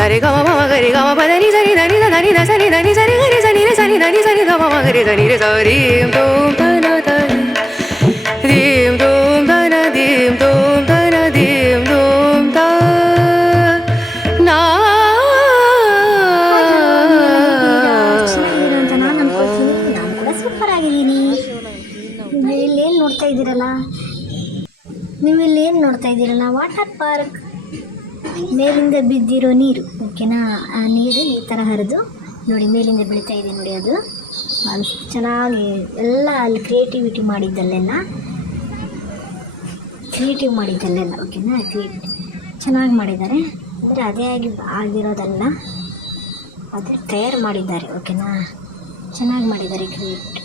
ಸರಿ ಗಮ ಮಮ ಗರಿ ಗಮ ಪದ ನಿ ಸರಿ ಧನಿ ಧನಿ ಧ ಸರಿ ಧನಿ ಸರಿ ಗರಿ ಸನಿ ರೆ ಸನಿ ಧನಿ ಸರಿ ಗಮ ಮಮ ಗರಿ ಧನಿ ರೆ ಸರಿ ಧೂಮ್ ಧನ ಧನಿ ಧೀಮ್ ಧೂಮ್ ಧನ ಧೀಮ್ ಧೂಮ್ ಧನ ಧೀಮ್ ಧೂಮ್ ಧ ನಾ ಚೆನ್ನಾಗಿರೋ ಅಂತ ನಾನು ಅನ್ಕೊಳ್ತೀನಿ. ನಾನು ಕೂಡ ಸೂಪರ್ ಆಗಿದ್ದೀನಿ. ನೀವು ಇಲ್ಲೇನು ನೋಡ್ತಾ ಇದ್ದೀರಲ್ಲ, ವಾಟರ್ ಪಾರ್ಕ್ ಮೇಲಿಂದ ಬಿದ್ದಿರೋ ನೀರು, ಓಕೆನಾ? ಆ ನೀರು ಈ ಥರ ಹರಿದು ನೋಡಿ ಮೇಲಿಂದ ಬೀಳ್ತಾ ಇದೆ ನೋಡಿ. ಅದು ಚೆನ್ನಾಗಿ ಎಲ್ಲ ಅಲ್ಲಿ ಕ್ರಿಯೇಟಿವ್ ಮಾಡಿದ್ದಲ್ಲೆಲ್ಲ, ಓಕೆನಾ? ಚೆನ್ನಾಗಿ ಮಾಡಿದ್ದಾರೆ. ಅಂದರೆ ಅದೇ ಆಗಿರೋದಲ್ಲ, ಅದೇ ತಯಾರು ಮಾಡಿದ್ದಾರೆ, ಓಕೆನಾ? ಚೆನ್ನಾಗಿ ಮಾಡಿದ್ದಾರೆ ಕ್ರಿಯೇಟ್.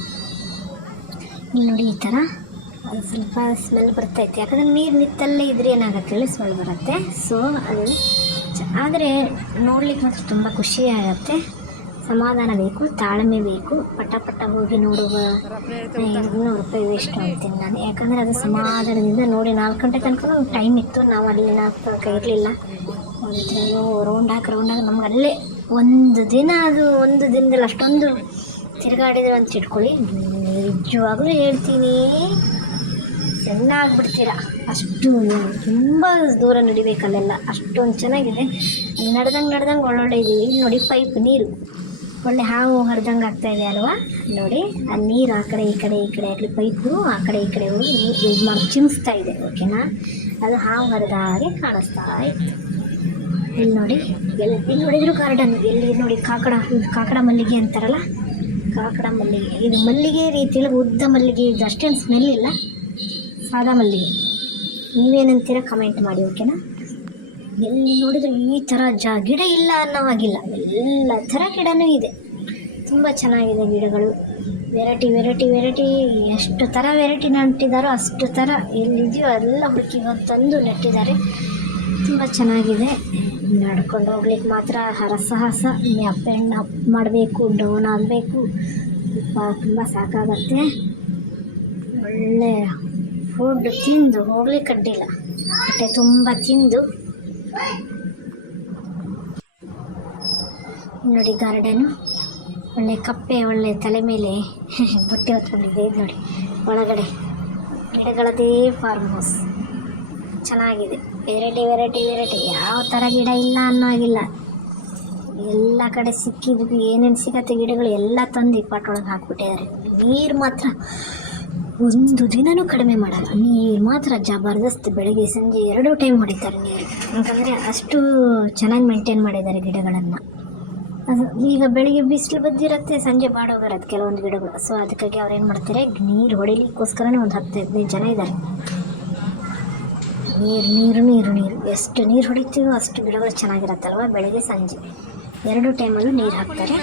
ಇಲ್ಲಿ ನೋಡಿ ಈ ಥರ ಅದು ಸ್ವಲ್ಪ ಸ್ಮೆಲ್ ಬರ್ತೈತೆ, ಯಾಕಂದರೆ ನೀರು ನಿತ್ತಲ್ಲೇ ಇದ್ರೆ ಏನಾಗುತ್ತೆ ಹೇಳಿ ಸ್ಮೆಲ್ ಬರುತ್ತೆ. ಸೊ ಅದು ಆದರೆ ನೋಡ್ಲಿಕ್ಕೆ ಮಾತ್ರ ತುಂಬ ಖುಷಿ ಆಗುತ್ತೆ. ಸಮಾಧಾನ ಬೇಕು, ತಾಳ್ಮೆ ಬೇಕು. ಪಟ ಹೋಗಿ ನೋಡುವ 200 ರೂಪಾಯಿ ವೇಸ್ಟ್ ಅಂತೀನಿ ನಾನು. ಯಾಕಂದರೆ ಅದು ಸಮಾಧಾನದಿಂದ ನೋಡಿ 4 ಗಂಟೆ ತನಕ ಟೈಮ್ ಇತ್ತು. ನಾವು ಅಲ್ಲಿ ಇರಲಿಲ್ಲ. ರೌಂಡ್ ಹಾಕಿ ನಮ್ಗೆ ಅಲ್ಲೇ ಒಂದು ದಿನ, ಅದು ಒಂದು ದಿನದಲ್ಲಿ ಅಷ್ಟೊಂದು ತಿರುಗಾಡಿದ್ರು ಅಂತ ಇಟ್ಕೊಳ್ಳಿ. ನಿಜವಾಗ್ಲೂ ಹೇಳ್ತೀನಿ, ಸಣ್ಣ ಆಗಿಬಿಡ್ತೀರ. ಅಷ್ಟು ತುಂಬ ದೂರ ನಡಿಬೇಕಲ್ಲೆಲ್ಲ, ಅಷ್ಟೊಂದು ಚೆನ್ನಾಗಿದೆ. ನಡೆದಂಗೆ ಒಳ್ಳೊಳ್ಳೆ ಇದೆ. ಇಲ್ಲಿ ನೋಡಿ ಪೈಪ್ ನೀರು ಒಳ್ಳೆ ಹಾವು ಹರಿದಂಗೆ ಆಗ್ತಾಯಿದೆ ಅಲ್ವಾ? ನೋಡಿ ಆ ನೀರು ಆ ಕಡೆ ಈ ಕಡೆ ಆಗಲಿ, ಪೈಪು ಆ ಕಡೆ ಈ ಕಡೆ ಹೋಗಿ ನೀರು ಇದು ಮಾಡಿ ಚಿಮ್ಸ್ತಾ ಇದೆ, ಓಕೆನಾ? ಅದು ಹಾವು ಹರಿದ ಹಾಗೆ ಕಾಣಿಸ್ತಾ ಇತ್ತು. ಇಲ್ಲಿ ನೋಡಿ, ಇಲ್ಲಿ ನೋಡಿದ್ರು ಗಾರ್ಡನ್. ಎಲ್ಲಿ ನೋಡಿ ಕಾಕಡ ಮಲ್ಲಿಗೆ ಅಂತಾರಲ್ಲ, ಕಾಕಡ ಮಲ್ಲಿಗೆ. ಇದು ಮಲ್ಲಿಗೆ ರೀತಿಯಲ್ಲಿ ಉದ್ದ ಮಲ್ಲಿಗೆ, ಇದು ಅಷ್ಟೇನು ಸ್ಮೆಲ್ ಇಲ್ಲ, ಸಾದಾ ಮಲ್ಲಿಗೆ. ನೀವೇನಂತೀರ ಕಮೆಂಟ್ ಮಾಡಿ, ಓಕೆನಾ? ಎಲ್ಲಿ ನೋಡಿದ್ರು ಈ ಥರ ಗಿಡ ಇಲ್ಲ ಅನ್ನೋವಾಗಿಲ್ಲ, ಎಲ್ಲ ಥರ ಗಿಡನೂ ಇದೆ. ತುಂಬ ಚೆನ್ನಾಗಿದೆ ಗಿಡಗಳು. ವೆರೈಟಿ ಎಷ್ಟು ಥರ ವೆರೈಟಿ ನೆಟ್ಟಿದ್ದಾರೋ ಅಷ್ಟು ಥರ ಎಲ್ಲಿದೆಯೋ ಎಲ್ಲ ಹುಡುಕಿ ತಂದು ನೆಟ್ಟಿದ್ದಾರೆ. ತುಂಬ ಚೆನ್ನಾಗಿದೆ. ನಡ್ಕೊಂಡು ಹೋಗ್ಲಿಕ್ಕೆ ಮಾತ್ರ ಹರಸಾಹಸ. ಅಪ್ ಆ್ಯಂಡ್ ಅಪ್ ಮಾಡಬೇಕು, ಡೌನ್ ಆಗಬೇಕು, ತುಂಬ ಸಾಕಾಗತ್ತೆ. ಒಳ್ಳೆ ಫುಡ್ ತಿಂದು ಹೋಗ್ಲಿಕ್ಕೆ ಅಡ್ಡಿಲ್ಲ, ಹೊಟ್ಟೆ ತುಂಬ ತಿಂದು. ನೋಡಿ ಗಾರ್ಡನು, ಒಳ್ಳೆ ಕಪ್ಪೆ ಒಳ್ಳೆ ತಲೆ ಮೇಲೆ ಬಟ್ಟೆ ಹೊತ್ಕೊಂಡಿದೆ. ಇದು ನೋಡಿ ಒಳಗಡೆ ಗಿಡಗಳದೇ ಫಾರ್ಮ್ ಹೌಸ್ ಚೆನ್ನಾಗಿದೆ. ವೆರೈಟಿ ಯಾವ ಥರ ಗಿಡ ಇಲ್ಲ ಅನ್ನೋ ಆಗಿಲ್ಲ. ಎಲ್ಲ ಕಡೆ ಸಿಕ್ಕಿದ್ವಿ, ಏನೇನು ಸಿಗತ್ತೆ ಗಿಡಗಳು ಎಲ್ಲ ತಂದು ಪಾಟೊಳಗೆ ಹಾಕ್ಬಿಟ್ಟಿದ್ದಾರೆ. ನೀರು ಮಾತ್ರ ಒಂದು ದಿನವೂ ಕಡಿಮೆ ಮಾಡಲ್ಲ. ನೀರು ಮಾತ್ರ ಜಬರ್ದಸ್ತ್. ಬೆಳಗ್ಗೆ ಸಂಜೆ 2 ಟೈಮ್ ಹೊಡಿತಾರೆ ನೀರು, ಯಾಕಂದರೆ ಅಷ್ಟು ಚೆನ್ನಾಗಿ ಮೇಂಟೈನ್ ಮಾಡಿದ್ದಾರೆ ಗಿಡಗಳನ್ನು. ಅದು ಈಗ ಬೆಳಿಗ್ಗೆ ಬಿಸಿಲು ಬಂದಿರುತ್ತೆ, ಸಂಜೆ ಬಾಡೋಗಿರುತ್ತೆ ಕೆಲವೊಂದು ಗಿಡಗಳು. ಸೊ ಅದಕ್ಕಾಗಿ ಅವ್ರು ಏನು ಮಾಡ್ತಾರೆ, ನೀರು ಹೊಡಿಲಿಕ್ಕೋಸ್ಕರನೇ ಒಂದು 10-15 ಜನ ಇದ್ದಾರೆ. ನೀರು ಎಷ್ಟು ನೀರು ಹೊಡಿತೀವೋ ಅಷ್ಟು ಗಿಡಗಳು ಚೆನ್ನಾಗಿರುತ್ತಲ್ವ. ಬೆಳಗ್ಗೆ ಸಂಜೆ 2 ಟೈಮಲ್ಲೂ ನೀರು ಹಾಕ್ತಾರೆ.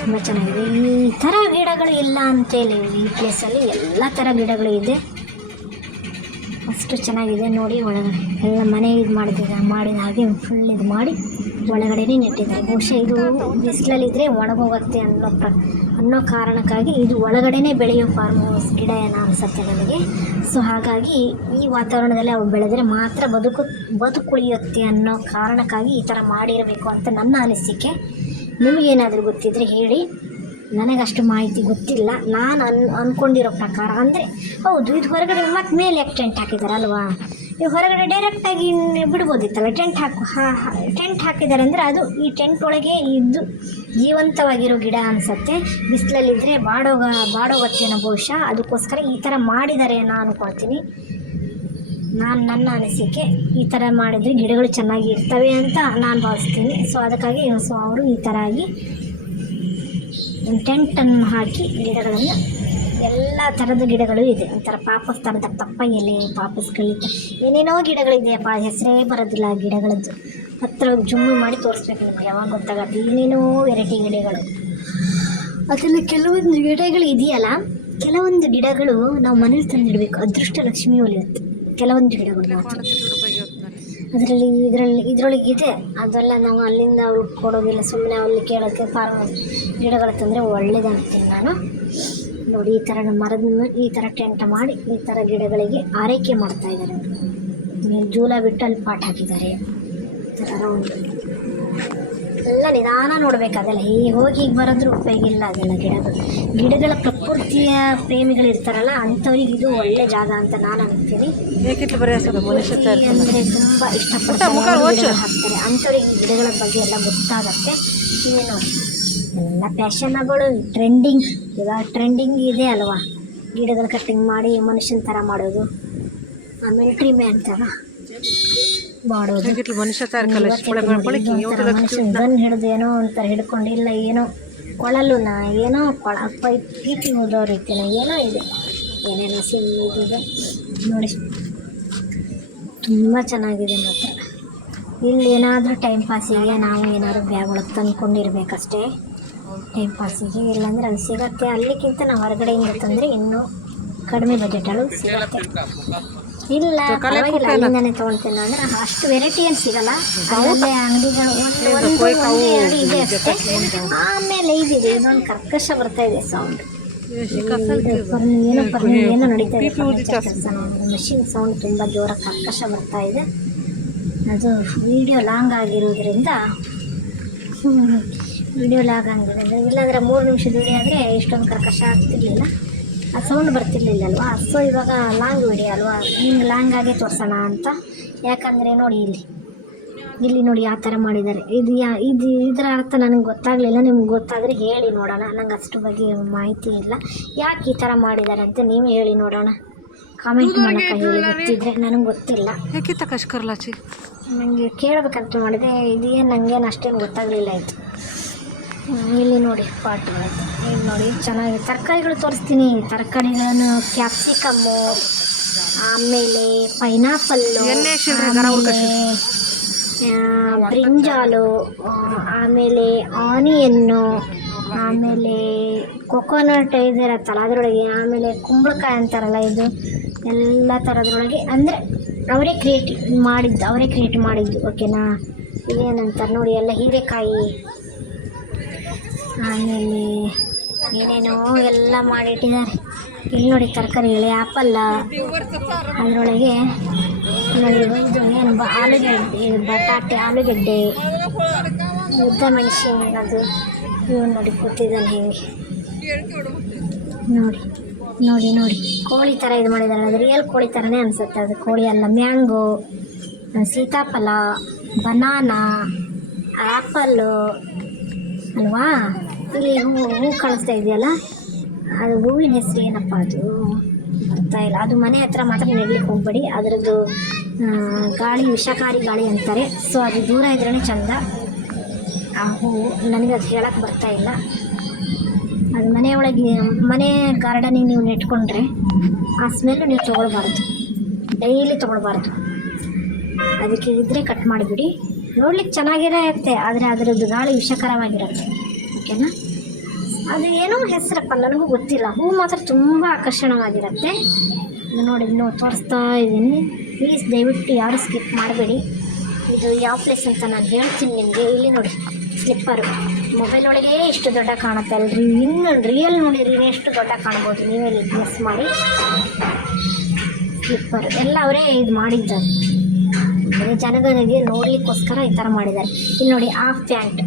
ತುಂಬ ಚೆನ್ನಾಗಿದೆ. ಈ ಥರ ಗಿಡಗಳು ಇಲ್ಲ ಅಂತೇಳಿ ಈ ಪ್ಲೇಸಲ್ಲಿ ಎಲ್ಲ ಥರ ಗಿಡಗಳು ಇದೆ. ಅಷ್ಟು ಚೆನ್ನಾಗಿದೆ ನೋಡಿ. ಒಳಗಡೆ ಎಲ್ಲ ಮನೆ ಇದು ಮಾಡಿದ ಹಾಗೆ ಫುಲ್ ಇದು ಮಾಡಿ ಒಳಗಡೆನೇ ನೆಟ್ಟಿದ್ದಾರೆ. ಬಹುಶಃ ಇದು ಬಿಸಿಲಲ್ಲಿದ್ದರೆ ಒಣಗೋಗುತ್ತೆ ಅನ್ನೋ ಕಾರಣಕ್ಕಾಗಿ ಇದು ಒಳಗಡೆನೇ ಬೆಳೆಯೋ ಫಾರ್ಮ್ ಹೌಸ್ ಗಿಡ ಏನೋ ಅನಿಸುತ್ತೆ ನನಗೆ. ಸೊ ಹಾಗಾಗಿ ಈ ವಾತಾವರಣದಲ್ಲಿ ಅವು ಬೆಳೆದರೆ ಮಾತ್ರ ಬದುಕುಳಿಯುತ್ತೆ ಅನ್ನೋ ಕಾರಣಕ್ಕಾಗಿ ಈ ಥರ ಮಾಡಿರಬೇಕು ಅಂತ ನನ್ನ ಅನಿಸಿಕೆ. ನಿಮಗೇನಾದರೂ ಗೊತ್ತಿದ್ದರೆ ಹೇಳಿ. ನನಗಷ್ಟು ಮಾಹಿತಿ ಗೊತ್ತಿಲ್ಲ. ನಾನು ಅಂದ್ಕೊಂಡಿರೋ ಪ್ರಕಾರ ಅಂದರೆ ಹೌದು, ಇದು ಹೊರಗಡೆ ಮತ್ತು ಮೇಲೆ ಯಾಕೆ ಟೆಂಟ್ ಹಾಕಿದ್ದಾರೆ ಅಲ್ವಾ? ಇದು ಹೊರಗಡೆ ಡೈರೆಕ್ಟಾಗಿ ಬಿಡ್ಬೋದಿತ್ತಲ್ಲ. ಟೆಂಟ್ ಹಾಕಿದ್ದಾರೆ ಅಂದರೆ ಅದು ಈ ಟೆಂಟ್ ಒಳಗೆ ಇದ್ದು ಜೀವಂತವಾಗಿರೋ ಗಿಡ ಅನಿಸುತ್ತೆ. ಬಿಸಿಲಲ್ಲಿದ್ದರೆ ಬಾಡೋಗತ್ತೇನೋ ಬಹುಶಃ. ಅದಕ್ಕೋಸ್ಕರ ಈ ಥರ ಮಾಡಿದ್ದಾರೆ ಅನ್ನೋ ಅಂದ್ಕೊಳ್ತೀನಿ. ನನ್ನ ಅನಿಸಿಕೆ. ಈ ಥರ ಮಾಡಿದರೆ ಗಿಡಗಳು ಚೆನ್ನಾಗಿ ಇರ್ತವೆ ಅಂತ ನಾನು ಭಾವಿಸ್ತೀನಿ. ಸೊ ಅದಕ್ಕಾಗಿ ಅವರು ಈ ಥರ ಆಗಿ ಟೆಂಟನ್ನು ಹಾಕಿ ಗಿಡಗಳನ್ನು, ಎಲ್ಲ ಥರದ ಗಿಡಗಳು ಇದೆ. ಒಂಥರ ಪಾಪಸ್ ಥರದ ಪಪ್ಪಾಯಿ, ಪಾಪಸ್ಗಳಿದೆ, ಏನೇನೋ ಗಿಡಗಳಿದೆಯಪ್ಪ, ಹೆಸರೇ ಬರೋದಿಲ್ಲ ಗಿಡಗಳದ್ದು. ಹತ್ತಿರ ಜುಮ್ಮು ಮಾಡಿ ತೋರಿಸ್ಬೇಕು ನಿಮಗೆ, ಯಾವಾಗ ಗೊತ್ತಾಗತ್ತೆ. ಏನೇನೋ ವೆರೈಟಿ ಗಿಡಗಳು. ಅದರಲ್ಲಿ ಕೆಲವೊಂದು ಗಿಡಗಳು ಇದೆಯಲ್ಲ, ಕೆಲವೊಂದು ಗಿಡಗಳು ನಾವು ಮನೇಲಿ ತಂದಿಡಬೇಕು, ಅದೃಷ್ಟ ಲಕ್ಷ್ಮಿ ಒಲಿಯುತ್ತೆ. ಕೆಲವೊಂದು ಗಿಡಗಳು ಮಾತ್ರ ಇದರೊಳಗೆ ಇದೆ. ಅದೆಲ್ಲ ನಾವು ಅಲ್ಲಿಂದ ಅವ್ರು ಕೊಡೋದಿಲ್ಲ, ಸುಮ್ಮನೆ ಅಲ್ಲಿ ಕೇಳೋಕ್ಕೆ ಫಾರ್ಮ್ ಗಿಡಗಳು ತಂದರೆ ಒಳ್ಳೇದಂತೀನಿ ನಾನು. ನೋಡಿ ಈ ಥರ ಮರದ ಈ ಥರ ಟೆಂಟ್ ಮಾಡಿ ಈ ಥರ ಗಿಡಗಳಿಗೆ ಆರೈಕೆ ಮಾಡ್ತಾಯಿದ್ದಾರೆ ಅವರು. ಜೂಲ ಬಿಟ್ಟು ಅಲ್ಲಿ ಪಾಟ್ ಹಾಕಿದ್ದಾರೆ ಈ ಥರ ರೌಂಡ್. ಎಲ್ಲ ನಿಧಾನ ನೋಡ್ಬೇಕು. ಅದೆಲ್ಲ ಹೋಗಿ ಈಗ ಬರೋದ್ರ ಉಪಯೋಗ ಇಲ್ಲ. ಅದೆಲ್ಲ ಗಿಡಗಳ ಪ್ರಕೃತಿಯ ಪ್ರೇಮಿಗಳು ಇರ್ತಾರಲ್ಲ, ಅಂಥವ್ರಿಗೆ ಇದು ಒಳ್ಳೆ ಜಾಗ ಅಂತ ನಾನು ಅಂತೀನಿ. ಅಂದರೆ ತುಂಬ ಇಷ್ಟಪಡ್ತಾರೆ, ಹಾಕ್ತಾರೆ ಅಂಥವ್ರಿಗೆ ಈ ಗಿಡಗಳ ಬಗ್ಗೆ ಎಲ್ಲ ಗೊತ್ತಾಗತ್ತೆ. ಇದೇ ನೋಡಿ ಎಲ್ಲ ಫ್ಯಾಷನಬಲ್ ಟ್ರೆಂಡಿಂಗ್, ಇವಾಗ ಟ್ರೆಂಡಿಂಗ್ ಇದೆ ಅಲ್ವಾ, ಗಿಡಗಳ ಕಟ್ಟಿಂಗ್ ಮಾಡಿ ಮನುಷ್ಯನ ಥರ ಮಾಡೋದು, ಮಿಲಿಟ್ರಿ ಮ್ಯಾನ್ ಥರ ಮಾಡೋದು. ಗನ್ ಹಿಡಿದು ಏನೋ ಒಂಥರ ಹಿಡ್ಕೊಂಡಿಲ್ಲ, ಏನೋ ಕೊಳಲುನ ಏನೋ ಪೀಪಿ ಹೋದೋ ರೀತಿನ ಏನೋ ಇದೆ, ಏನೇನೋ ಇದೆ ನೋಡಿ. ತುಂಬ ಚೆನ್ನಾಗಿದೆ ಮಾತ್ರ. ಇಲ್ಲಿ ಏನಾದರೂ ಟೈಮ್ ಪಾಸಿಗೆ ನಾವು ಏನಾದರೂ ಬ್ಯಾಗ್ ಒಳಗೆ ತಂದ್ಕೊಂಡಿರ್ಬೇಕಷ್ಟೇ, ಟೈಮ್ ಪಾಸಿಗೆ. ಇಲ್ಲಾಂದರೆ ಅಲ್ಲಿ ಸಿಗತ್ತೆ. ಅಲ್ಲಿಗಿಂತ ನಾವು ಹೊರಗಡೆಯಿಂದ ತಂದರೆ ಇನ್ನೂ ಕಡಿಮೆ ಬಜೆಟಲ್ಲೂ ಸಿಗುತ್ತೆ. ಇಲ್ಲ ಪರವಾಗಿಲ್ಲ, ಅಲ್ಲಿಂದಾನೆ ತೊಗೊಳ್ತೇನೆ ಅಂದರೆ ಅಷ್ಟು ವೆರೈಟಿ ಏನು ಸಿಗಲ್ಲ. ಅಲ್ಲೇ ಅಂಗಡಿಗಳು ಒಂದು ಎರಡು ಇದೆ ಅಷ್ಟೇ. ಆಮೇಲೆ ಇದಿದೆ, ಇದೊಂದು ಕರ್ಕಶ ಬರ್ತಾ ಇದೆ ಸೌಂಡ್, ಏನೋ ನಡೀತಾ ಇದೆ ಮಷಿನ್ ಸೌಂಡ್, ತುಂಬ ಜೋರ ಕರ್ಕಶ ಬರ್ತಾ ಇದೆ. ಅದು ವಿಡಿಯೋ ಲಾಂಗ್ ಆಗಿರೋದ್ರಿಂದ ಇಲ್ಲಾಂದರೆ 3 ನಿಮಿಷದ ವಿಡಿಯೋ ಆದರೆ ಇಷ್ಟೊಂದು ಕರ್ಕಶ ಆಗ್ತಿರ್ಲಿಲ್ಲ, ಆ ಸೌಂಡ್ ಬರ್ತಿರ್ಲಿಲ್ಲ ಅಲ್ವಾ. ಸೊ ಇವಾಗ ಲಾಂಗ್ ವಿಡಿಯೋ ಅಲ್ವಾ, ಹಿಂಗೆ ಲಾಂಗ್ ಆಗೇ ತೋರಿಸೋಣ ಅಂತ. ಯಾಕಂದರೆ ನೋಡಿ ಇಲ್ಲಿ ನೋಡಿ ಯಾವ ಥರ ಮಾಡಿದ್ದಾರೆ. ಇದರ ಅರ್ಥ ನನಗೆ ಗೊತ್ತಾಗಲಿಲ್ಲ, ನಿಮ್ಗೆ ಗೊತ್ತಾದರೆ ಹೇಳಿ ನೋಡೋಣ. ನಂಗೆ ಅಷ್ಟು ಬಗ್ಗೆ ಮಾಹಿತಿ ಇಲ್ಲ, ಯಾಕೆ ಈ ಥರ ಮಾಡಿದ್ದಾರೆ ಅಂತ ನೀವು ಹೇಳಿ ನೋಡೋಣ, ಕಾಮೆಂಟ್ ಮೂಲಕ ಹೇಳಿ. ಗೊತ್ತಿದ್ರೆ ನನಗೆ ಗೊತ್ತಿಲ್ಲ, ನನಗೆ ಕೇಳಬೇಕಂತ ಮಾಡಿದೆ. ಇದೇನು ನನಗೇನು ಅಷ್ಟೇನು ಗೊತ್ತಾಗಲಿಲ್ಲ. ಆಯಿತು, ಇಲ್ಲಿ ನೋಡಿ ಪಾಟ್ಗಳು, ಇಲ್ಲಿ ನೋಡಿ ಚೆನ್ನಾಗಿ ತರಕಾರಿಗಳು ತೋರಿಸ್ತೀನಿ. ತರಕಾರಿಗಳನ್ನು ಕ್ಯಾಪ್ಸಿಕಮ್ಮು, ಆಮೇಲೆ ಪೈನಾಪಲ್ಲು, ಬ್ರಿಂಜಾಲು, ಆಮೇಲೆ ಆನಿಯನ್ನು, ಆಮೇಲೆ ಕೊಕೊನಟ್ ಇದಿರತ್ತಲ್ಲ ಅದರೊಳಗೆ, ಆಮೇಲೆ ಕುಂಬಳಕಾಯಿ ಅಂತಾರಲ್ಲ, ಇದು ಎಲ್ಲ ಥರದ್ರೊಳಗೆ ಅಂದರೆ ಅವರೇ ಕ್ರಿಯೇಟ್ ಮಾಡಿದ್ದು ಓಕೆನಾ. ಇದೇನಂತಾರೆ ನೋಡಿ, ಎಲ್ಲ ಹೀರೆಕಾಯಿ, ಆಮೇಲೆ ಏನೇನೋ ಎಲ್ಲ ಮಾಡಿಟ್ಟಿದ್ದಾರೆ. ಇಲ್ಲಿ ನೋಡಿ ತರಕಾರಿಗಳು, ಆ್ಯಪಲ್ಲ, ಅದರೊಳಗೆ ನೋಡಿ ಇದು ಏನು ಆಲೂಗಡ್ಡೆ, ಬಟಾಟೆ, ಆಲೂಗಡ್ಡೆ, ಉದ್ದ ಮೆಣಸಿನ, ಅದು ಇವು ನೋಡಿ ಕೂತಿದ್ದಾನೆ ಹೇಗೆ ನೋಡಿ ನೋಡಿ ನೋಡಿ ಕೋಳಿ ಥರ ಇದು ಮಾಡಿದ್ದಾರೆ. ಅದು ರಿಯಲ್ ಕೋಳಿ ಥರನೇ ಅನಿಸುತ್ತೆ, ಅದು ಕೋಳಿ ಅಲ್ಲ. ಮ್ಯಾಂಗೋ, ಸೀತಾಫಲ, ಬನಾನಾ, ಆ್ಯಪಲ್ಲು ಅಲ್ವಾ. ಇಲ್ಲಿ ಹೂ ಕಾಣಿಸ್ತಾ ಇದೆಯಲ್ಲ, ಅದು ಹೂವಿನ ಹೆಸರು ಏನಪ್ಪ ಅದು ಬರ್ತಾ ಇಲ್ಲ. ಅದು ಮನೆ ಹತ್ರ ಮಾತ್ರ ನೆಡ್ಲಿಕ್ಕೆ ಹೋಗ್ಬೇಡಿ, ಅದರದ್ದು ಗಾಳಿ ವಿಷಕಾರಿ ಗಾಳಿ ಅಂತಾರೆ. ಸೊ ಅದು ದೂರ ಇದ್ರೇ ಚಂದ. ಆ ಹೂವು ನನಗೆ ಅದು ಹೇಳಕ್ಕೆ ಬರ್ತಾ ಇಲ್ಲ. ಅದು ಮನೆ ಗಾರ್ಡನಿಗೆ ನೀವು ನೆಟ್ಕೊಂಡ್ರೆ ಆ ಸ್ಮೆಲ್ಲು ನೀವು ತೊಗೊಳ್ಬಾರ್ದು, ಡೈಲಿ ತೊಗೊಳ್ಬಾರ್ದು. ಅದಕ್ಕೆ ಇದ್ದರೆ ಕಟ್ ಮಾಡಿಬಿಡಿ. ನೋಡ್ಲಿಕ್ಕೆ ಚೆನ್ನಾಗಿರುತ್ತೆ, ಆದರೆ ಅದರದ್ದು ಗಾಳಿ ವಿಷಕರವಾಗಿರುತ್ತೆ ಓಕೆನಾ. ಅದು ಏನೋ ಹೆಸರಪ್ಪ ನನಗೂ ಗೊತ್ತಿಲ್ಲ. ಹೂ ಮಾತ್ರ ತುಂಬ ಆಕರ್ಷಣವಾಗಿರುತ್ತೆ. ನೋಡಿ ತೋರಿಸ್ತಾ ಇದ್ದೀನಿ. ಪ್ಲೀಸ್ ದಯವಿಟ್ಟು ಯಾರು ಸ್ಕಿಪ್ ಮಾಡಬೇಡಿ. ಇದು ಯಾವ ಪ್ಲೇಸ್ ಅಂತ ನಾನು ಹೇಳ್ತೀನಿ ನಿಮಗೆ. ಇಲ್ಲಿ ನೋಡಿ ಸ್ಲಿಪ್ಪರು, ಮೊಬೈಲ್ ಒಳಗೆ ಎಷ್ಟು ದೊಡ್ಡ ಕಾಣುತ್ತೆ ಅಲ್ರಿ, ಇನ್ನು ರಿಯಲ್ ನೋಡಿರಿ ಎಷ್ಟು ದೊಡ್ಡ ಕಾಣ್ಬೋದು, ನೀವೇ ಗೆಸ್ ಮಾಡಿ. ಸ್ಲಿಪ್ಪರ್ ಎಲ್ಲ ಅವರೇ ಇದು ಮಾಡಿದ್ದಾರೆ, ಜನಗಳಿಗೆ ನೋಡಲಿಕ್ಕೋಸ್ಕರ ಈ ಥರ ಮಾಡಿದ್ದಾರೆ. ಇಲ್ಲಿ ನೋಡಿ ಹಾಫ್ ಪ್ಯಾಂಟ್,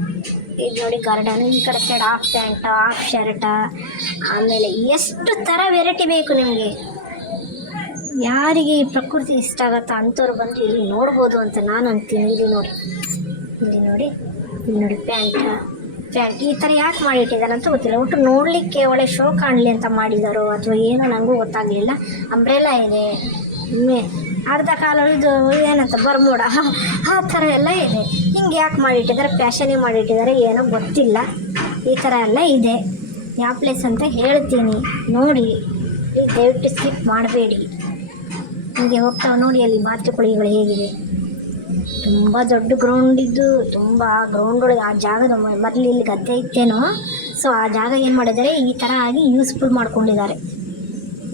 ಇದು ನೋಡಿ ಗಾರ್ಡನ್, ಈ ಕಡೆ side half pant, half shirt, ಆಮೇಲೆ ಎಷ್ಟು ಥರ ವೆರೈಟಿ ಬೇಕು ನಿಮಗೆ. ಯಾರಿಗೆ ಈ ಪ್ರಕೃತಿ ಇಷ್ಟ ಆಗುತ್ತಾ ಅಂಥವ್ರು ಬಂದು ಇಲ್ಲಿ ನೋಡ್ಬೋದು ಅಂತ ನಾನು ಅಂತೀನಿ. ಇಲ್ಲಿ ನೋಡಿ ಪ್ಯಾಂಟ್ ಈ ಥರ ಯಾಕೆ ಮಾಡಿಟ್ಟಿದ್ದಾರೆ ಅಂತ ಗೊತ್ತಿಲ್ಲ. ಒಟ್ಟು ನೋಡಲಿಕ್ಕೆ ಒಳ್ಳೆ ಶೋ ಕಾಣಲಿ ಅಂತ ಮಾಡಿದಾರೋ ಅಥವಾ ಏನೋ ನನಗೂ ಗೊತ್ತಾಗಲಿಲ್ಲ. ಅಂಬ್ರೆಲಾ ಇದೆ, ಅರ್ಧ ಕಾಲ ಇದು ಏನಂತ ಬರ್ಮೋಡ ಆ ಥರ ಎಲ್ಲ ಇದೆ. ಹಿಂಗೆ ಯಾಕೆ ಮಾಡಿಟ್ಟಿದ್ದಾರೆ, ಪ್ಯಾಷನಿಗೆ ಮಾಡಿಟ್ಟಿದ್ದಾರೆ ಏನೋ ಗೊತ್ತಿಲ್ಲ. ಈ ಥರ ಎಲ್ಲ ಇದೆ. ಯಾವ ಪ್ಲೇಸ್ ಅಂತ ಹೇಳ್ತೀನಿ ನೋಡಿ, ದಯವಿಟ್ಟು ಸ್ಕಿಪ್ ಮಾಡಬೇಡಿ. ಹೀಗೆ ಹೋಗ್ತಾವೆ ನೋಡಿ, ಅಲ್ಲಿ ಬಾತುಕೋಳಿಗಳು ಹೇಗಿದೆ. ತುಂಬ ದೊಡ್ಡ ಗ್ರೌಂಡ್ ಇದ್ದು, ತುಂಬ ಗ್ರೌಂಡ್ ಒಳಗೆ ಆ ಜಾಗದ ಮೊದಲು ಇಲ್ಲಿ ಗದ್ದೆ ಇತ್ತೇನೋ, ಸೊ ಆ ಜಾಗ ಏನು ಮಾಡಿದ್ದಾರೆ ಈ ಥರ ಆಗಿ ಯೂಸ್ಫುಲ್ ಮಾಡ್ಕೊಂಡಿದ್ದಾರೆ.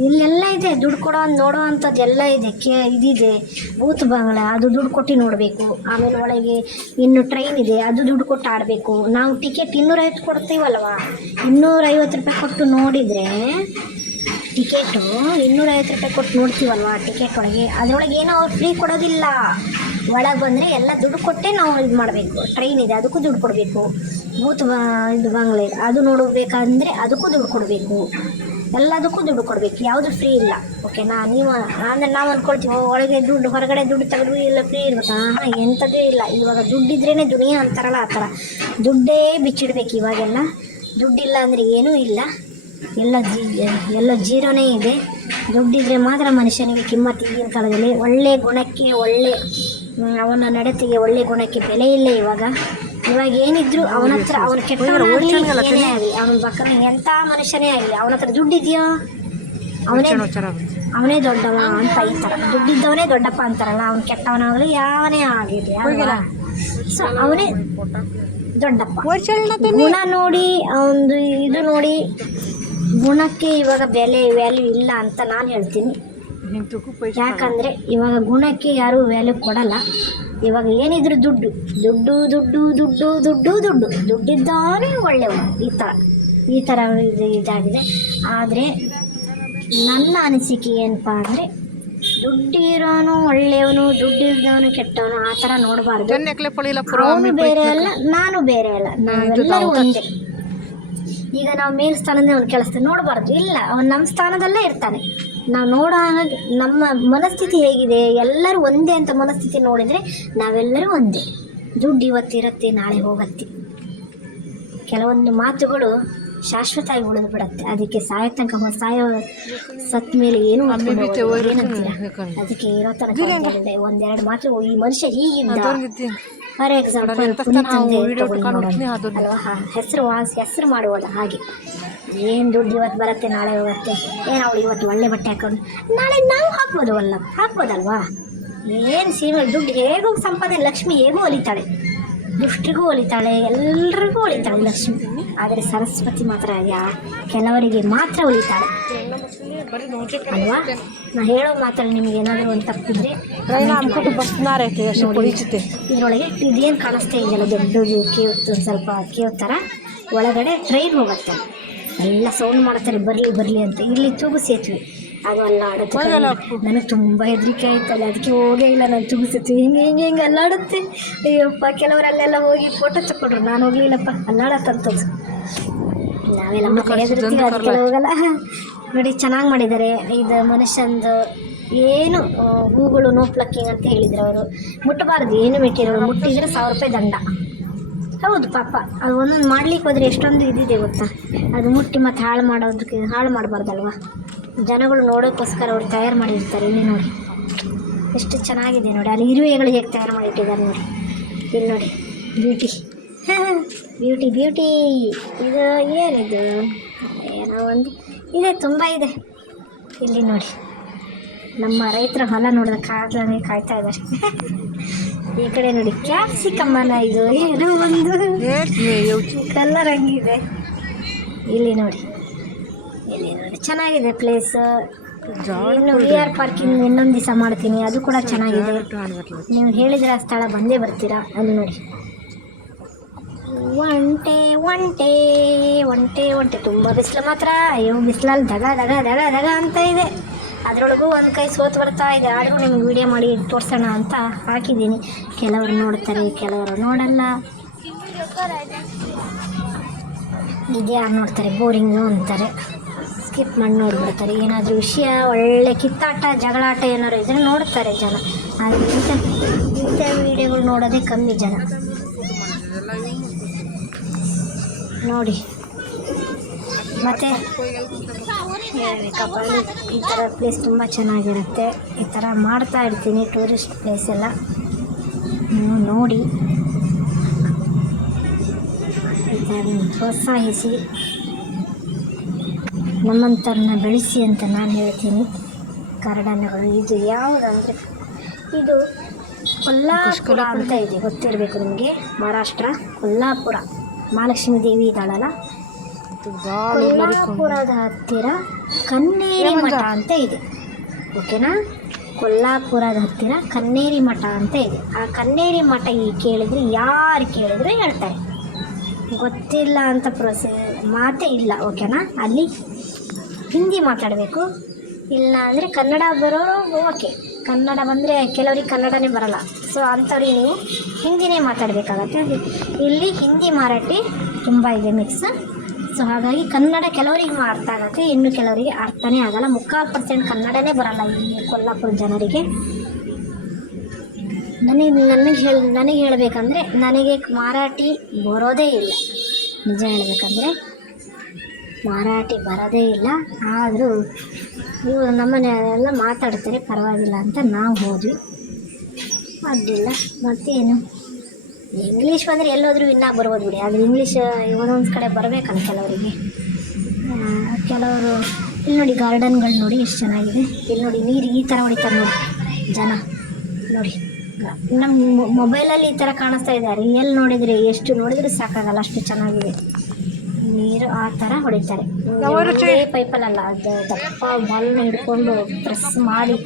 ಇಲ್ಲೆಲ್ಲ ಇದೆ, ದುಡ್ಡು ಕೊಡೋ ನೋಡೋ ಅಂಥದ್ದು ಎಲ್ಲ ಇದೆ. ಇದಿದೆ ಭೂತ ಬಂಗಲೆ, ಅದು ದುಡ್ಡು ಕೊಟ್ಟು ನೋಡಬೇಕು. ಆಮೇಲೆ ಒಳಗೆ ಇನ್ನು ಟ್ರೈನ್ ಇದೆ, ಅದು ದುಡ್ಡು ಕೊಟ್ಟು ಆಡಬೇಕು. ನಾವು ಟಿಕೆಟ್ 250 ಕೊಡ್ತೀವಲ್ವ, 250 ರೂಪಾಯಿ ಕೊಟ್ಟು ನೋಡಿದರೆ ಟಿಕೆಟು 250 ರೂಪಾಯಿ ಕೊಟ್ಟು ನೋಡ್ತೀವಲ್ವ ಟಿಕೆಟ್ ಒಳಗೆ, ಅದರೊಳಗೆ ಏನೋ ಅವ್ರು ಫ್ರೀ ಕೊಡೋದಿಲ್ಲ. ಒಳಗೆ ಬಂದರೆ ಎಲ್ಲ ದುಡ್ಡು ಕೊಟ್ಟೆ ನಾವು ಇದು ಮಾಡಬೇಕು. ಟ್ರೈನ್ ಇದೆ ಅದಕ್ಕೂ ದುಡ್ಡು ಕೊಡಬೇಕು, ಇದು ಬಂಗ್ಲೆ ಇದೆ ಅದು ನೋಡಬೇಕಂದ್ರೆ ಅದಕ್ಕೂ ದುಡ್ಡು ಕೊಡಬೇಕು, ಎಲ್ಲದಕ್ಕೂ ದುಡ್ಡು ಕೊಡಬೇಕು, ಯಾವುದು ಫ್ರೀ ಇಲ್ಲ. ಓಕೆನಾ? ನೀವು ಅಂದರೆ ನಾವು ಅಂದ್ಕೊಳ್ತೀವಿ ಒಳಗೆ ದುಡ್ಡು ಹೊರಗಡೆ ದುಡ್ಡು ತೆಗೆದು ಎಲ್ಲ ಫ್ರೀ ಇರ್ಬೇಕಾ? ಎಂಥದ್ದು ಇಲ್ಲ. ಇವಾಗ ದುಡ್ಡಿದ್ರೇ ದುನಿಯಾ ಅಂತಾರಲ್ಲ ಆ ಥರ ದುಡ್ಡೇ ಬಿಚ್ಚಿಡ್ಬೇಕು. ಇವಾಗೆಲ್ಲ ದುಡ್ಡಿಲ್ಲ ಅಂದರೆ ಏನೂ ಇಲ್ಲ, ಎಲ್ಲ ಜೀರೋನೇ ಇದೆ. ದುಡ್ಡಿದ್ರೆ ಮಾತ್ರ ಮನುಷ್ಯನಿಗೆ ಕಿಮ್ಮತ್ತು. ಈಗಿನ ಕಾಲದಲ್ಲಿ ಒಳ್ಳೆಯ ಗುಣಕ್ಕೆ, ಅವನ ನಡತೆಗೆ, ಒಳ್ಳೆಯ ಗುಣಕ್ಕೆ ಬೆಲೆ ಇಲ್ಲ ಇವಾಗ ಏನಿದ್ರು ಅವನ ಹತ್ರ, ಅವನ ಕೆಟ್ಟವನಾಗಲಿ ಏನೇ ಆಗಲಿ, ಅವನ ಪಕ್ಕ ಎಂಥ ಮನುಷ್ಯನೇ ಆಗಲಿ, ಅವನ ಹತ್ರ ದುಡ್ಡಿದೆಯೋ ಅವನೇ ದೊಡ್ಡವ ಅಂತ ಈ ಥರ. ದುಡ್ಡಿದ್ದವನೇ ದೊಡ್ಡಪ್ಪ ಅಂತಾರಲ್ಲ, ಅವ್ನು ಕೆಟ್ಟವನಾಗಲಿ ಯಾವನೇ ಆಗಿರಲಿ ಸೊ ಅವನೇ ದೊಡ್ಡಪ್ಪ. ಗುಣ ನೋಡಿ, ಅವನದು ಇದು ನೋಡಿ, ಗುಣಕ್ಕೆ ಇವಾಗ ವ್ಯಾಲ್ಯೂ ಇಲ್ಲ ಅಂತ ನಾನು ಹೇಳ್ತೀನಿ. ಯಾಕಂದರೆ ಇವಾಗ ಗುಣಕ್ಕೆ ಯಾರೂ ವ್ಯಾಲ್ಯೂ ಕೊಡಲ್ಲ. ಇವಾಗ ಏನಿದ್ರು ದುಡ್ಡಿದ್ದವನೇ ಒಳ್ಳೆಯವನು. ಈ ಥರ ಇದಾಗಿದೆ. ಆದರೆ ನನ್ನ ಅನಿಸಿಕೆ ಏನಪ್ಪ ಅಂದರೆ, ದುಡ್ಡಿರೋನು ಒಳ್ಳೆಯವನು, ದುಡ್ಡಿದ್ದವನು ಕೆಟ್ಟವನು ಆ ಥರ ನೋಡಬಾರ್ದು. ಅವನು ಬೇರೆ ಅಲ್ಲ, ನಾನು ಬೇರೆ ಅಲ್ಲ, ನಾವೆಲ್ಲರೂ ಒಂದೇ. ಈಗ ನಾವು ಮೇಲ್ ಸ್ಥಾನದಿಂದ ಅವ್ನು ಕೆಲಸ ನೋಡಬಾರ್ದು. ಇಲ್ಲ, ಅವನು ನಮ್ಮ ಸ್ಥಾನದಲ್ಲೇ ಇರ್ತಾನೆ. ನಾವು ನೋಡೋ ಹಾಗೆ ನಮ್ಮ ಮನಸ್ಥಿತಿ ಹೇಗಿದೆ, ಎಲ್ಲರೂ ಒಂದೇ ಅಂತ ಮನಸ್ಥಿತಿ ನೋಡಿದರೆ ನಾವೆಲ್ಲರೂ ಒಂದೇ. ದುಡ್ಡು ಇವತ್ತಿರುತ್ತೆ, ನಾಳೆ ಹೋಗುತ್ತೆ. ಕೆಲವೊಂದು ಮಾತುಗಳು ಶಾಶ್ವತ ಆಗಿ ಉಳಿದು ಬಿಡುತ್ತೆ. ಅದಕ್ಕೆ ಸತ್ ಮೇಲೆ ಏನು ಏನಂತೀರ? ಅದಕ್ಕೆ ಇರೋ ತನಕ ಒಂದೆರಡು ಮಾತು. ಈ ಮನುಷ್ಯ ಹೀಗಿದ್ದ, ಫಾರ್ ಎಕ್ಸಾಂಪಲ್ ಅಲ್ವಾ, ಹೆಸರು ಮಾಡುವುದು ಹಾಗೆ. ಏನು ದುಡ್ಡು ಇವತ್ತು ಬರುತ್ತೆ ನಾಳೆ ಹೋಗುತ್ತೆ, ಏನು ಅವಳು ಇವತ್ತು ಒಳ್ಳೆ ಬಟ್ಟೆ ಹಾಕೊಂಡು ನಾಳೆ ನಾವು ಹಾಕ್ಬೋದಲ್ವಾ? ಏನು ಸೀಮೆ ದುಡ್ಡು ಹೇಗೂ ಸಂಪಾದನೆ, ಲಕ್ಷ್ಮಿ ಹೇಗೂ ಒಲಿತಾಳೆ, ದುಷ್ಟರಿಗೂ ಒಲಿತಾಳೆ, ಎಲ್ರಿಗೂ ಒಲಿತಾಳೆ ಲಕ್ಷ್ಮಿ. ಆದರೆ ಸರಸ್ವತಿ ಮಾತ್ರ ಕೆಲವರಿಗೆ ಮಾತ್ರ ಒಲಿತಾಳೆ ಅಲ್ವಾ? ನಾ ಹೇಳೋ ಮಾತಲ್ಲಿ ನಿಮ್ಗೆ ಏನಾದರೂ ಒಂದು ತಪ್ಪಿದ್ರೆ ಇದರೊಳಗೆ ಇದೇನು ಕಾಣಿಸ್ತಾ ಇದೆಯಲ್ಲ, ದೊಡ್ಡದು ಕೇವತ್ತು, ಸ್ವಲ್ಪ ಕೇವ್ ಥರ ಒಳಗಡೆ ಟ್ರೈನ್ ಹೋಗುತ್ತೆ. ಎಲ್ಲ ಸೌಂಡ್ ಮಾಡ್ತಾರೆ ಬರಲಿ ಅಂತ. ಇಲ್ಲಿ ತೂಗು ಸೇತುವೆ ಅದು ಅಲ್ಲಾಡುತ್ತೆ. ನನಗೆ ತುಂಬ ಹೆದರಿಕೆ ಆಯ್ತಲ್ಲ, ಅದಕ್ಕೆ ಹೋಗೇ ಇಲ್ಲ. ನಾನು ತೂಗು ಸೇತುವೆ ಹಿಂಗೆ ಅಲ್ಲಾಡುತ್ತೆ. ಅಯ್ಯಪ್ಪ, ಕೆಲವರಲ್ಲೆಲ್ಲ ಹೋಗಿ ಫೋಟೋ ತಗೊಂಡ್ರು, ನಾನು ಹೋಗ್ಲಿಲ್ಲಪ್ಪ, ಅಲ್ಲಾಡತ್ತಂಥದ್ದು. ನಾವೆಲ್ಲ ಹೆದರ್ತೀವಿ, ಅದಕ್ಕೆಲ್ಲ ಹೋಗಲ್ಲ. ನೋಡಿ ಚೆನ್ನಾಗಿ ಮಾಡಿದ್ದಾರೆ. ಇದು ಮನುಷ್ಯಂದು ಏನು ಹೂಗಳು ನೋ ಪ್ಲಕ್ಕಿಂಗ್ ಅಂತ ಹೇಳಿದ್ರು ಅವರು. ಮುಟ್ಟಬಾರ್ದು, ಏನು ಮೆಟೀರಿಯಲ್ ಮುಟ್ಟಿದ್ರೆ 1000 ರೂಪಾಯಿ ದಂಡ. ಹೌದು ಪಾಪ, ಅದು ಒಂದೊಂದು ಮಾಡ್ಲಿಕ್ಕೆ ಹೋದರೆ ಎಷ್ಟೊಂದು ಇದಿದೆ ಗೊತ್ತಾ? ಅದು ಮುಟ್ಟಿ ಮತ್ತು ಹಾಳು ಮಾಡಬಾರ್ದಲ್ವ? ಜನಗಳು ನೋಡೋಕ್ಕೋಸ್ಕರ ಅವ್ರು ತಯಾರು ಮಾಡಿರ್ತಾರೆ. ಇಲ್ಲಿ ನೋಡಿ ಎಷ್ಟು ಚೆನ್ನಾಗಿದೆ ನೋಡಿ. ಅಲ್ಲಿ ಇರುವೆಗಳು ಹೇಗೆ ತಯಾರು ಮಾಡಿಟ್ಟಿದ್ದಾರೆ ನೋಡಿ. ಇಲ್ಲಿ ನೋಡಿ, ಬ್ಯೂಟಿ. ಇದು ಏನಿದು, ಏನೋ ಒಂದು ಇದೆ, ತುಂಬ ಇದೆ. ಇಲ್ಲಿ ನೋಡಿ, ನಮ್ಮ ರೈತರ ಹೊಲ ನೋಡಿದ ಕಾಯ್ತಾ ಇದ್ದಾರೆ. ಈ ಕಡೆ ನೋಡಿ, ಕ್ಯಾಪ್ಸಿಕಮ್ಮನ ಇದು ಏನೋ ಒಂದು ಕಲರ್ ಹಂಗಿದೆ. ಇಲ್ಲಿ ನೋಡಿ ಚೆನ್ನಾಗಿದೆ ಪ್ಲೇಸ್. ಇನ್ನು VR ಪಾರ್ಕಿಂಗ್ ಇನ್ನೊಂದು ದಿವಸ ಮಾಡ್ತೀನಿ, ಅದು ಕೂಡ ಚೆನ್ನಾಗಿದೆ. ನೀವು ಹೇಳಿದ್ರೆ ಆ ಸ್ಥಳ ಬಂದೇ ಬರ್ತೀರಾ. ಅಲ್ಲಿ ನೋಡಿ, ಒಂಟೆ ತುಂಬ ಬಿಸಿಲು ಮಾತ್ರ. ಅಯ್ಯೋ, ಬಿಸಿಲಲ್ಲಿ ದಗ ಅಂತ ಇದೆ. ಅದರೊಳಗೂ ಒಂದು ಕೈ ಸೋತು ಬರ್ತಾ ಇದೆ. ಆದರೂ ನಿಮ್ಗೆ ವಿಡಿಯೋ ಮಾಡಿ ತೋರಿಸೋಣ ಅಂತ ಹಾಕಿದ್ದೀನಿ. ಕೆಲವರು ನೋಡ್ತಾರೆ, ಕೆಲವರು ನೋಡಲ್ಲ. ಇದ್ಯಾರು ನೋಡ್ತಾರೆ, ಬೋರಿಂಗು ಅಂತಾರೆ, ಸ್ಕಿಪ್ ಮಾಡಿ ನೋಡಿಬಿಡ್ತಾರೆ. ಏನಾದರೂ ವಿಷಯ ಒಳ್ಳೆ ಕಿತ್ತಾಟ, ಜಗಳಾಟ ಏನಾದ್ರು ಇದ್ರೆ ನೋಡ್ತಾರೆ ಜನ. ಆದರೆ ಇಂಥ ವಿಡಿಯೋಗಳು ನೋಡೋದೇ ಕಮ್ಮಿ ಜನ. ನೋಡಿ, ಮತ್ತು ಹೇಳ್ಬೇಕಪ್ಪ, ಈ ಥರ ಪ್ಲೇಸ್ ತುಂಬ ಚೆನ್ನಾಗಿರುತ್ತೆ. ಈ ಥರ ಮಾಡ್ತಾ ಇರ್ತೀನಿ ಟೂರಿಸ್ಟ್ ಪ್ಲೇಸ್ ಎಲ್ಲ. ನೀವು ನೋಡಿ, ಈ ಥರ ಪ್ರೋತ್ಸಾಹಿಸಿ, ನಮ್ಮಂಥರನ್ನ ಬೆಳೆಸಿ ಅಂತ ನಾನು ಹೇಳ್ತೀನಿ. ಕರಡನಗಳು ಇದು ಯಾವುದಂದರೆ, ಇದು ಕೊಲ್ಲಾಪುರ ಅಂತ ಇದೆ, ಗೊತ್ತಿರಬೇಕು ನಿಮಗೆ. ಮಹಾರಾಷ್ಟ್ರ ಕೊಲ್ಲಾಪುರ, ಮಹಾಲಕ್ಷ್ಮೀ ದೇವಿ ಇದ್ದಾಳಲ್ಲ, ಕೊಲ್ಲಾಪುರದ ಹತ್ತಿರ ಕನ್ನೇರಿ ಮಠ ಅಂತ ಇದೆ. ಓಕೆನಾ? ಕೊಲ್ಲಾಪುರದ ಹತ್ತಿರ ಕನ್ನೇರಿ ಮಠ ಅಂತ ಇದೆ. ಆ ಕನ್ನೇರಿ ಮಠ ಕೇಳಿದರೆ ಯಾರು ಕೇಳಿದ್ರು ಹೇಳ್ತಾರೆ. ಗೊತ್ತಿಲ್ಲ ಅಂತ ಮಾತೇ ಇಲ್ಲ. ಓಕೆನಾ? ಅಲ್ಲಿ ಹಿಂದಿ ಮಾತಾಡಬೇಕು, ಇಲ್ಲ ಅಂದರೆ ಕನ್ನಡ ಬರೋರು ಓಕೆ. ಕನ್ನಡ ಬಂದರೆ ಕೆಲವ್ರಿಗೆ ಕನ್ನಡನೇ ಬರಲ್ಲ. ಸೊ ಅಂಥವ್ರಿಗೆ ನೀವು ಹಿಂದಿನೇ ಮಾತಾಡಬೇಕಾಗತ್ತೆ. ಇಲ್ಲಿ ಹಿಂದಿ ಮರಾಠಿ ತುಂಬ ಇದೆ ಮಿಕ್ಸ್. ಸೊ ಹಾಗಾಗಿ ಕನ್ನಡ ಕೆಲವರಿಗೆ ಅರ್ಥ ಆಗುತ್ತೆ, ಇನ್ನು ಕೆಲವರಿಗೆ ಅರ್ಥನೇ ಆಗಲ್ಲ. 3% ಕನ್ನಡನೇ ಬರಲ್ಲ ಈ ಕೊಲ್ಲಾಪುರ ಜನರಿಗೆ. ನನಗೆ ಹೇಳಬೇಕಂದ್ರೆ ನನಗೆ ಮರಾಠಿ ಬರೋದೇ ಇಲ್ಲ. ನಿಜ ಹೇಳಬೇಕಂದ್ರೆ ಮರಾಠಿ ಬರೋದೇ ಇಲ್ಲ. ಆದರೂ ಇವರು ನಮ್ಮನೆಲ್ಲ ಮಾತಾಡ್ತಾರೆ, ಪರವಾಗಿಲ್ಲ ಅಂತ ನಾವು ಹೋದ್ವಿ. ಅಡ್ಡಿಲ್ಲ. ಮತ್ತೇನು, ಇಂಗ್ಲೀಷ್ ಬಂದರೆ ಎಲ್ಲೋದ್ರೂ ಇನ್ನಾಗಿ ಬರ್ಬೋದು ಬಿಡಿ. ಆದರೆ ಇಂಗ್ಲೀಷ್ ಒಂದೊಂದು ಕಡೆ ಬರಬೇಕಲ್ಲ ಕೆಲವರಿಗೆ. ಕೆಲವರು ಇಲ್ಲಿ ನೋಡಿ ಗಾರ್ಡನ್ಗಳು ನೋಡಿ ಎಷ್ಟು ಚೆನ್ನಾಗಿದೆ. ಇಲ್ಲಿ ನೋಡಿ ನೀರು ಈ ಥರ ಹೊಡಿತಾರೆ ನೋಡಿ ಜನ. ನೋಡಿ ನಮ್ಮ ಮೊಬೈಲಲ್ಲಿ ಈ ಥರ ಕಾಣಿಸ್ತಾ ಇದ್ದಾರೆ, ರಿಯಲ್ ನೋಡಿದರೆ ಎಷ್ಟು ನೋಡಿದ್ರೆ ಸಾಕಾಗಲ್ಲ, ಅಷ್ಟು ಚೆನ್ನಾಗಿದೆ ನೀರು. ಆ ಥರ ಹೊಡಿತಾರೆ. ಪೈಪಲ್ಲಲ್ಲ, ಅದು ದಪ್ಪ ಬಾಲ್ನ ಹಿಡ್ಕೊಂಡು ಪ್ರೆಸ್ ಮಾಡಿ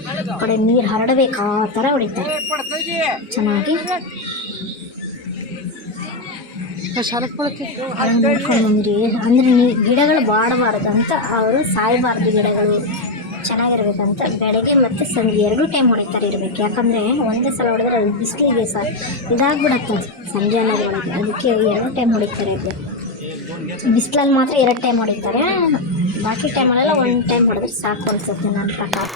ಕಡೆ ನೀರು ಹರಡಬೇಕು, ಆ ಥರ ಹೊಡಿತಾರೆ ಚೆನ್ನಾಗಿ. ನೋಡ್ಕೊಂಡ್ಬಂದ್ರಿ ಅಂದರೆ ಗಿಡಗಳು ಬಾಡಬಾರ್ದು ಅಂತ ಅವರು ಸಾಯಬಾರ್ದು, ಗಿಡಗಳು ಚೆನ್ನಾಗಿರ್ಬೇಕಂತ ಬೆಳಗ್ಗೆ ಮತ್ತು ಸಂಜೆ 2 ಟೈಮ್ ಹೊಡಿತಾರೆ ಇರಬೇಕು. ಯಾಕಂದರೆ ಒಂದೇ ಸಲ ಹೊಡೆದ್ರೆ ಅದು ಬಿಸಿಲಿಗೆ ಇದಾಗ್ಬಿಡತ್ತೆ ಸಂಜೆ ಅನ್ನೋದು ಒಳಗೆ. ಅದಕ್ಕೆ 2 ಟೈಮ್ ಹೊಡಿತಾರೆ. ಬಿಸಿಲಲ್ಲಿ ಮಾತ್ರ 2 ಟೈಮ್ ಹೊಡಿತಾರೆ, ಬಾಕಿ ಟೈಮಲ್ಲೆಲ್ಲ 1 ಟೈಮ್ ಹೊಡೆದ್ರೆ ಸಾಕು ಅನ್ಸುತ್ತೆ ನನ್ನ ಪ್ರಕಾರ.